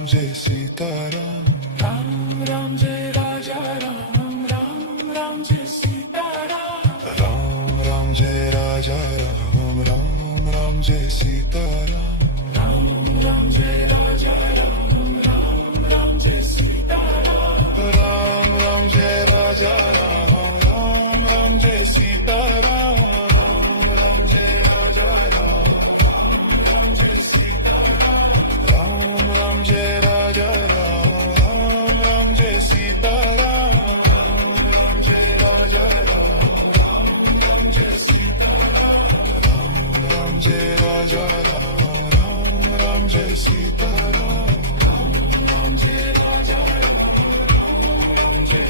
Ram Jai Sitaram Ram Ram Jai Raja Ram Ram Ram Jai Sitaram Ram Ram Jai Raja Ram Ram Ram Jai Sitaram Ram Ram Jai Raja Ram Ram Ram Jai Sitaram Ram Ram Jai Raja Ram Ram Ram Jai Sitaram Ram Jai Raja Ram Ram Jai Sitaram Ram Ram Jai Raja Ram Ram Jai Sitaram Ram Jai Raja Ram Jai Sitaram Ram Jai Raja Ram Jai Sitaram Ram Jai Raja Ram Jai